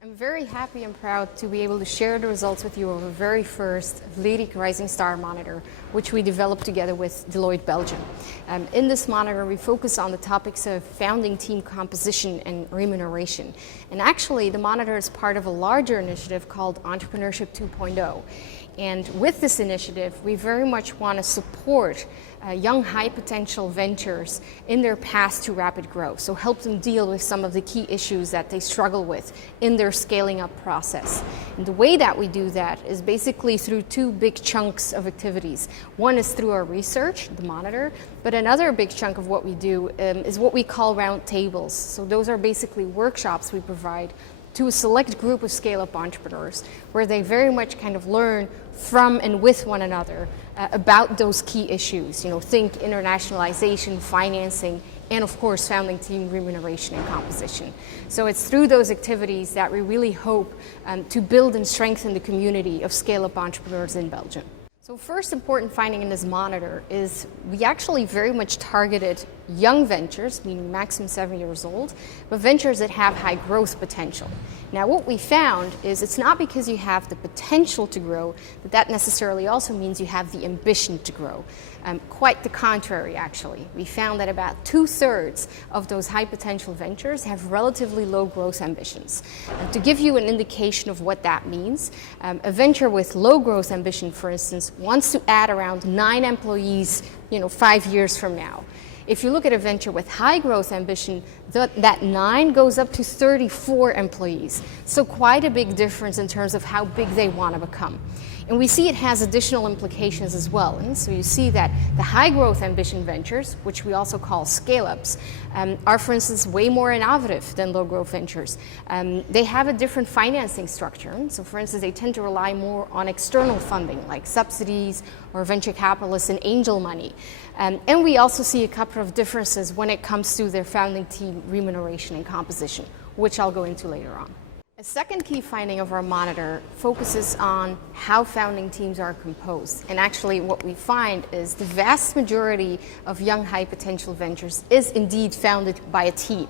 I'm very happy and proud to be able to share the results with you of our very first Vlerick Rising Star Monitor, which we developed together with Deloitte, Belgium. In this monitor, we focus on the topics of founding team composition and remuneration. And actually, the monitor is part of a larger initiative called Entrepreneurship 2.0. And with this initiative, we very much want to support young high potential ventures in their path to rapid growth. So help them deal with some of the key issues that they struggle with in their scaling up process. And the way that we do that is basically through two big chunks of activities. One is through our research, the monitor, but another big chunk of what we do is what we call round tables. So those are basically workshops we provide to a select group of scale-up entrepreneurs where they very much kind of learn from and with one another about those key issues. Think internationalization, financing, and of course founding team remuneration and composition. So it's through those activities that we really hope to build and strengthen the community of scale-up entrepreneurs in Belgium. So first important finding in this monitor is we actually very much targeted young ventures, meaning maximum 7 years old, but ventures that have high growth potential. Now what we found is it's not because you have the potential to grow, but that necessarily also means you have the ambition to grow. Quite the contrary, actually. We found that about 2/3 of those high potential ventures have relatively low growth ambitions. To give you an indication of what that means, a venture with low growth ambition, for instance, wants to add around 9 employees 5 years from now. If you look at a venture with high growth ambition, that 9 goes up to 34 employees. So quite a big difference in terms of how big they want to become. And we see it has additional implications as well. And so you see that the high growth ambition ventures, which we also call scale-ups, are for instance way more innovative than low growth ventures. They have a different financing structure. So for instance, they tend to rely more on external funding like subsidies or venture capitalists and angel money. And we also see a couple of differences when it comes to their founding team remuneration and composition, which I'll go into later on. A second key finding of our monitor focuses on how founding teams are composed. And actually what we find is the vast majority of young high potential ventures is indeed founded by a team.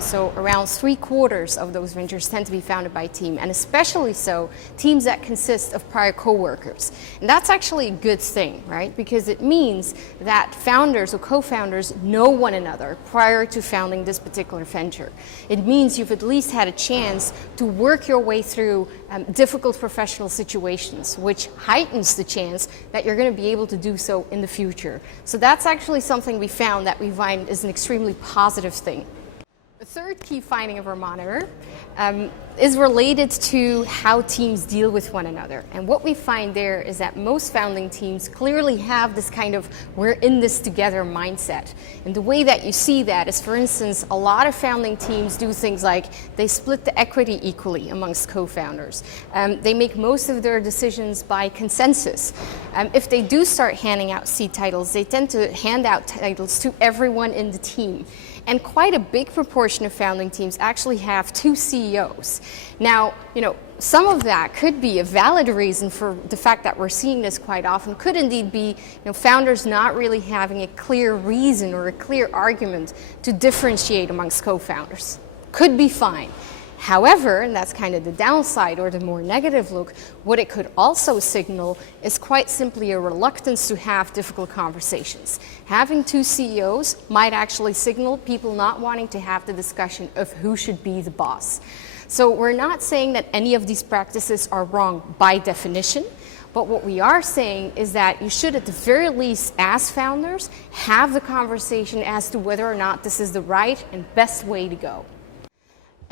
So around 3/4 of those ventures tend to be founded by a team, and especially so teams that consist of prior co-workers. And that's actually a good thing, right? Because it means that founders or co-founders know one another prior to founding this particular venture. It means you've at least had a chance to work your way through difficult professional situations, which heightens the chance that you're going to be able to do so in the future. So that's actually something we found that we find is an extremely positive thing. The third key finding of our monitor is related to how teams deal with one another. And what we find there is that most founding teams clearly have this kind of we're in this together mindset. And the way that you see that is, for instance, a lot of founding teams do things like they split the equity equally amongst co-founders. They make most of their decisions by consensus. If they do start handing out seat titles, they tend to hand out titles to everyone in the team. And quite a big proportion of founding teams actually have 2 CEOs. Now, some of that could be a valid reason for the fact that we're seeing this quite often, could indeed be founders not really having a clear reason or a clear argument to differentiate amongst co-founders. Could be fine. However, and that's kind of the downside or the more negative look, what it could also signal is quite simply a reluctance to have difficult conversations. Having 2 CEOs might actually signal people not wanting to have the discussion of who should be the boss. So we're not saying that any of these practices are wrong by definition, but what we are saying is that you should, at the very least, as founders, have the conversation as to whether or not this is the right and best way to go.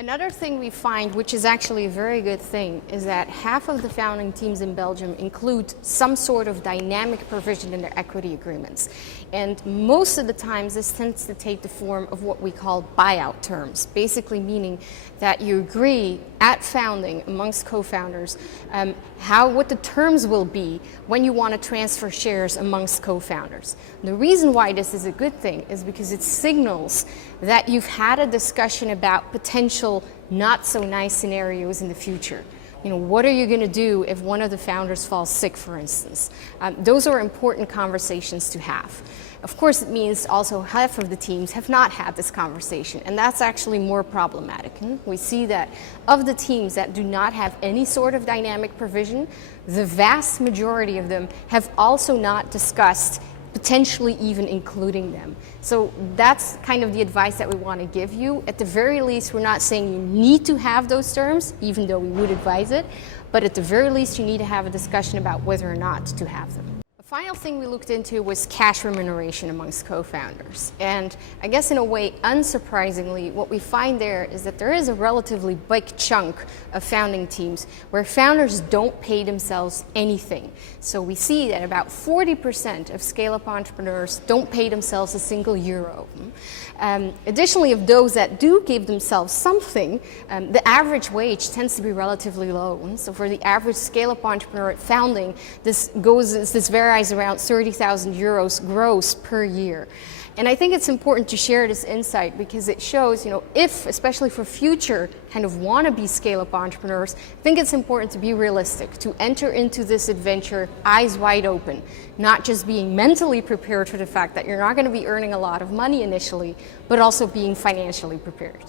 Another thing we find, which is actually a very good thing, is that half of the founding teams in Belgium include some sort of dynamic provision in their equity agreements. And most of the times this tends to take the form of what we call buyout terms, basically meaning that you agree at founding amongst co-founders what the terms will be when you want to transfer shares amongst co-founders. The reason why this is a good thing is because it signals that you've had a discussion about potential not so nice scenarios in the future. what are you going to do if one of the founders falls sick, for instance? Those are important conversations to have. Of course, it means also half of the teams have not had this conversation, and that's actually more problematic. We see that of the teams that do not have any sort of dynamic provision, the vast majority of them have also not discussed potentially even including them. So that's kind of the advice that we want to give you. At the very least, we're not saying you need to have those terms, even though we would advise it, but at the very least, you need to have a discussion about whether or not to have them. The final thing we looked into was cash remuneration amongst co-founders. And I guess in a way, unsurprisingly, what we find there is that there is a relatively big chunk of founding teams where founders don't pay themselves anything. So we see that about 40% of scale-up entrepreneurs don't pay themselves a single euro. Additionally, of those that do give themselves something, the average wage tends to be relatively low. So for the average scale-up entrepreneur at founding, this varies around 30,000 euros gross per year. And I think it's important to share this insight because it shows, if, especially for future kind of wannabe scale-up entrepreneurs, I think it's important to be realistic, to enter into this adventure eyes wide open, not just being mentally prepared for the fact that you're not going to be earning a lot of money initially, but also being financially prepared.